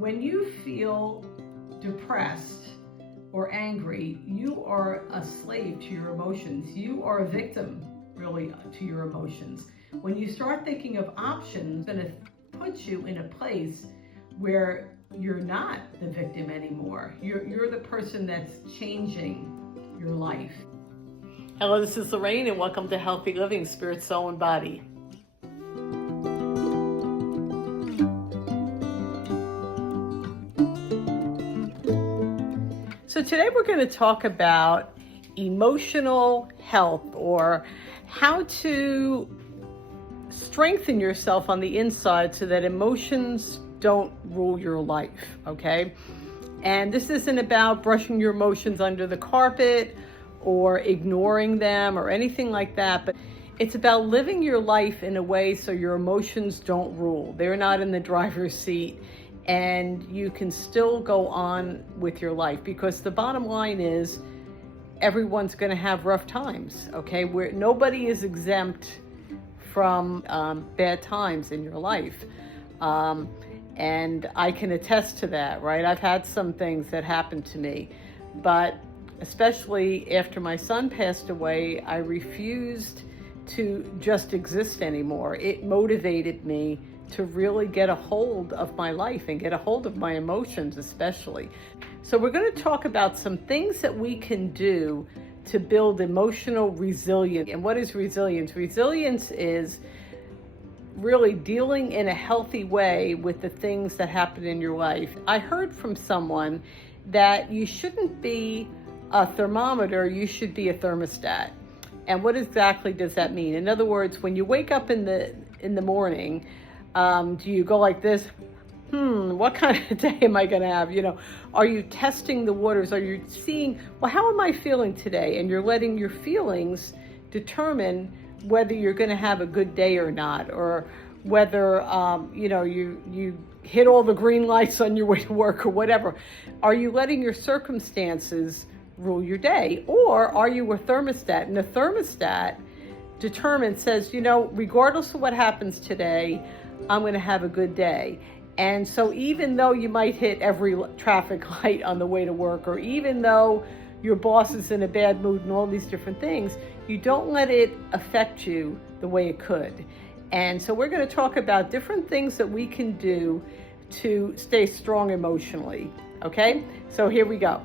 When you feel depressed or angry, you are a slave to your emotions. You are a victim, really, to your emotions. When you start thinking of options, it's going to put you in a place where you're not the victim anymore. You're the person that's changing your life. Hello, this is Lorraine, and welcome to Healthy Living, Spirit, Soul, and Body. So today we're going to talk about emotional health, or how to strengthen yourself on the inside so that emotions don't rule your life, okay? And this isn't about brushing your emotions under the carpet or ignoring them or anything like that, but it's about living your life in a way so your emotions don't rule. They're not in the driver's seat, and you can still go on with your life, because the bottom line is everyone's going to have rough times, okay? Nobody is exempt from bad times in your life. And I can attest to that, right? I've had some things that happened to me, but especially after my son passed away, I refused to just exist anymore. It motivated me to really get a hold of my life and get a hold of my emotions especially. So we're going to talk about some things that we can do to build emotional resilience. And what is resilience? Resilience is really dealing in a healthy way with the things that happen in your life. I heard from someone that you shouldn't be a thermometer, you should be a thermostat. And what exactly does that mean? In other words, when you wake up in the morning, do you go like this? What kind of day am I going to have? Are you testing the waters? Are you seeing, well, how am I feeling today? And you're letting your feelings determine whether you're going to have a good day or not, or whether, you hit all the green lights on your way to work or whatever. Are you letting your circumstances rule your day? Or are you a thermostat? And a thermostat says, regardless of what happens today, I'm going to have a good day. And so even though you might hit every traffic light on the way to work, or even though your boss is in a bad mood and all these different things, you don't let it affect you the way it could. And so we're going to talk about different things that we can do to stay strong emotionally. Okay? So here we go.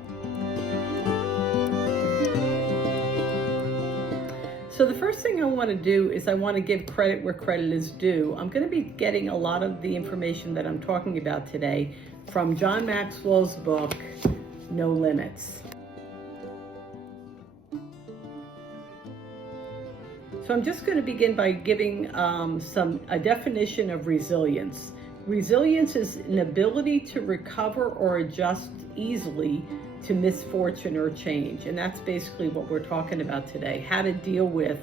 So the first thing I want to do is I want to give credit where credit is due. I'm going to be getting a lot of the information that I'm talking about today from John Maxwell's book, No Limits. So I'm just going to begin by giving a definition of resilience. Resilience is an ability to recover or adjust easily to misfortune or change. And that's basically what we're talking about today, how to deal with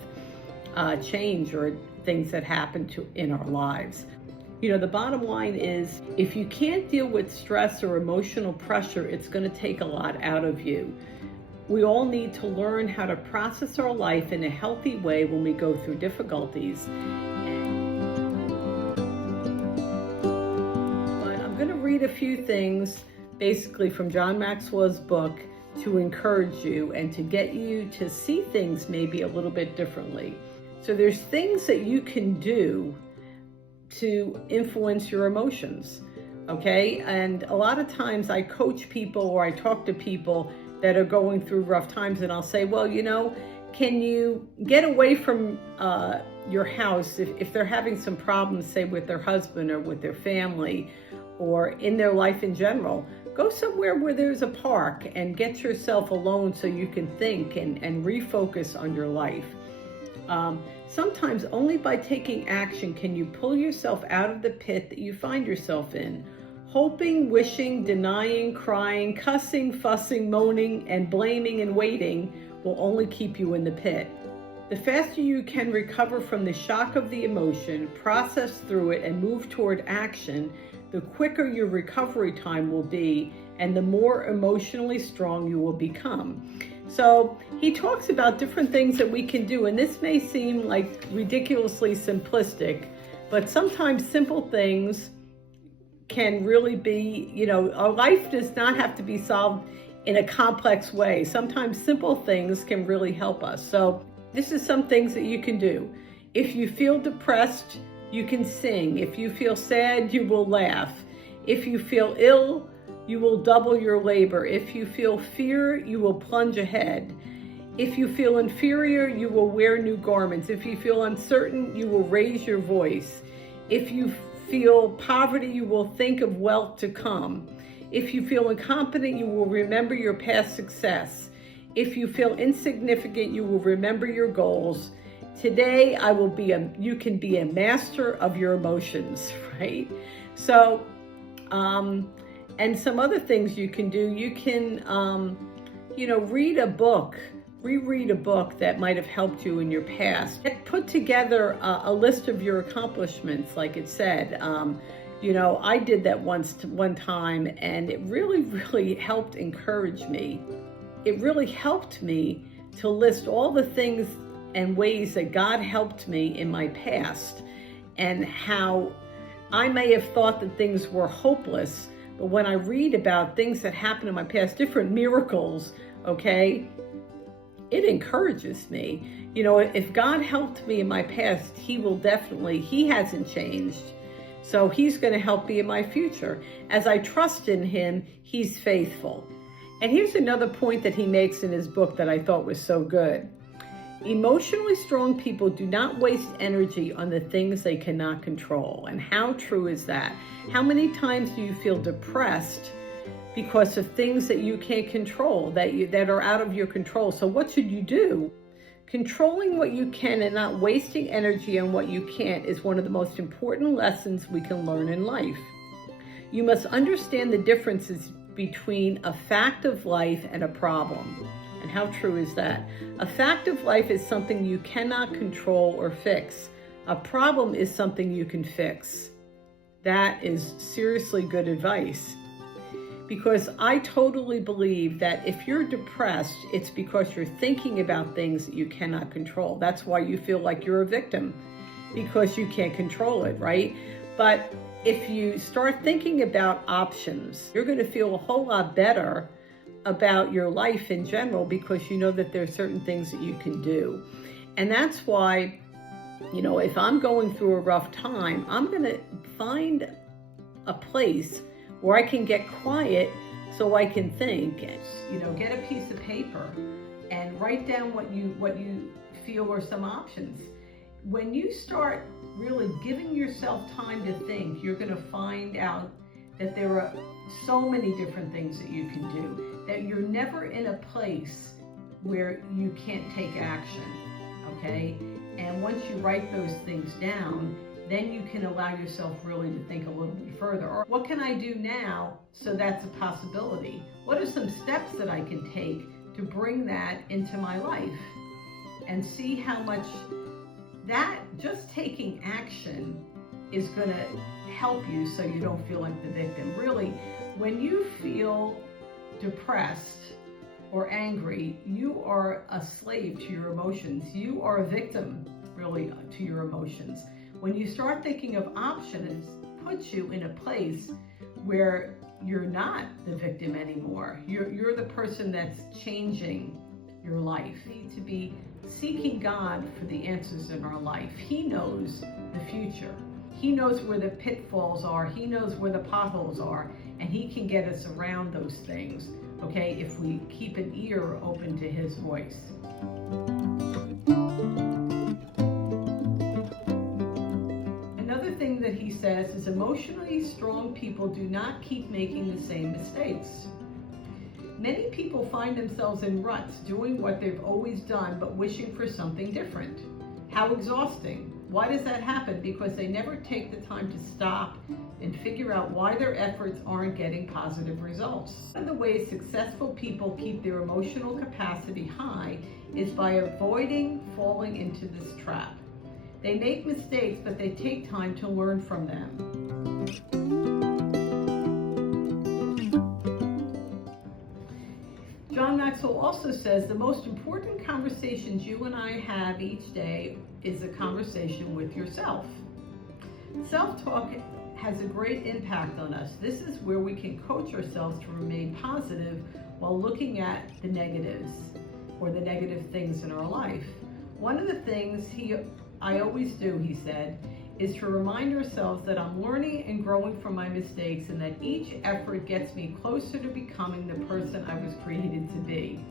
change or things that happen in our lives. The bottom line is, if you can't deal with stress or emotional pressure, it's going to take a lot out of you. We all need to learn how to process our life in a healthy way when we go through difficulties. But I'm going to read a few things basically from John Maxwell's book to encourage you and to get you to see things maybe a little bit differently. So there's things that you can do to influence your emotions, okay? And a lot of times I coach people, or I talk to people that are going through rough times, and I'll say, well, can you get away from your house if they're having some problems, say with their husband or with their family or in their life in general? Go somewhere where there's a park and get yourself alone so you can think and refocus on your life. Sometimes only by taking action can you pull yourself out of the pit that you find yourself in. Hoping, wishing, denying, crying, cussing, fussing, moaning, and blaming and waiting will only keep you in the pit. The faster you can recover from the shock of the emotion, process through it, and move toward action, the quicker your recovery time will be, and the more emotionally strong you will become. So he talks about different things that we can do, and this may seem like ridiculously simplistic, but sometimes simple things can really be, our life does not have to be solved in a complex way. Sometimes simple things can really help us. So this is some things that you can do. If you feel depressed, you can sing. If you feel sad, you will laugh. If you feel ill, you will double your labor. If you feel fear, you will plunge ahead. If you feel inferior, you will wear new garments. If you feel uncertain, you will raise your voice. If you feel poverty, you will think of wealth to come. If you feel incompetent, you will remember your past success. If you feel insignificant, you will remember your goals. Today, you can be a master of your emotions, right? So, and some other things you can do, you can, read a book, reread a book that might have helped you in your past. Put together a list of your accomplishments, like it said. I did that one time, and it really, really helped encourage me. It really helped me to list all the things and ways that God helped me in my past, and how I may have thought that things were hopeless, but when I read about things that happened in my past, different miracles, okay, it encourages me. If God helped me in my past, He hasn't changed. So He's going to help me in my future. As I trust in Him, He's faithful. And here's another point that he makes in his book that I thought was so good. Emotionally strong people do not waste energy on the things they cannot control. And how true is that? How many times do you feel depressed because of things that you can't control, that are out of your control? So what should you do? Controlling what you can and not wasting energy on what you can't is one of the most important lessons we can learn in life. You must understand the differences between a fact of life and a problem. And how true is that? A fact of life is something you cannot control or fix. A problem is something you can fix. That is seriously good advice. Because I totally believe that if you're depressed, it's because you're thinking about things that you cannot control. That's why you feel like you're a victim, because you can't control it, right? But if you start thinking about options, you're going to feel a whole lot better about your life in general, because you know that there are certain things that you can do. And that's why, if I'm going through a rough time, I'm going to find a place where I can get quiet so I can think. Get a piece of paper and write down what you feel are some options. When you start really giving yourself time to think, you're going to find out that there are so many different things that you can do, that you're never in a place where you can't take action, okay? And once you write those things down, then you can allow yourself really to think a little bit further. Or what can I do now so that's a possibility? What are some steps that I can take to bring that into my life? And see how much that just taking action is going to help you so you don't feel like the victim. Really, when you feel depressed or angry, you are a slave to your emotions. You are a victim, really, to your emotions. When you start thinking of options, it puts you in a place where you're not the victim anymore. You're the person that's changing your life. You need to be seeking God for the answers in our life. He knows the future. He knows where the pitfalls are. He knows where the potholes are, and He can get us around those things, okay, if we keep an ear open to His voice. Another thing that he says is emotionally strong people do not keep making the same mistakes. Many people find themselves in ruts doing what they've always done but wishing for something different. How exhausting. Why does that happen? Because they never take the time to stop and figure out why their efforts aren't getting positive results. One of the ways successful people keep their emotional capacity high is by avoiding falling into this trap. They make mistakes, but they take time to learn from them. John Maxwell also says the most important conversations you and I have each day is a conversation with yourself. Self-talk has a great impact on us. This is where we can coach ourselves to remain positive while looking at the negatives or the negative things in our life. One of the things I always do, he said, is to remind ourselves that I'm learning and growing from my mistakes, and that each effort gets me closer to becoming the person I was created to be.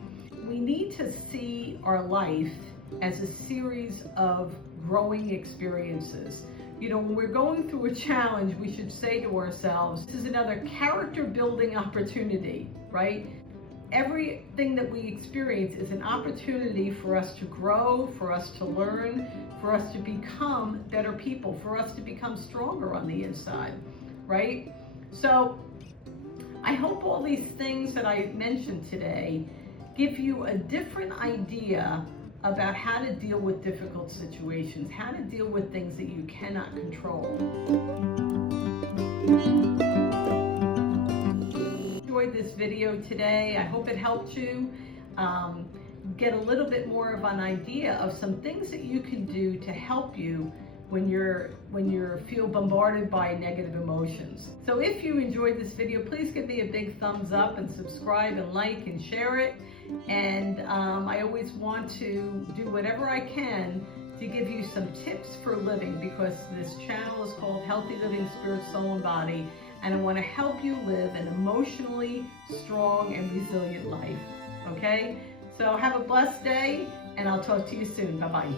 We need to see our life as a series of growing experiences. You know, when we're going through a challenge, we should say to ourselves, this is another character building opportunity, right? Everything that we experience is an opportunity for us to grow, for us to learn, for us to become better people, for us to become stronger on the inside, right? So I hope all these things that I mentioned today give you a different idea about how to deal with difficult situations, how to deal with things that you cannot control. Enjoyed this video today. I hope it helped you get a little bit more of an idea of some things that you can do to help you when you feel bombarded by negative emotions. So if you enjoyed this video, please give me a big thumbs up and subscribe and like and share it. And I always want to do whatever I can to give you some tips for living, because this channel is called Healthy Living Spirit, Soul, and Body, and I want to help you live an emotionally strong and resilient life. Okay? So have a blessed day, and I'll talk to you soon. Bye-bye.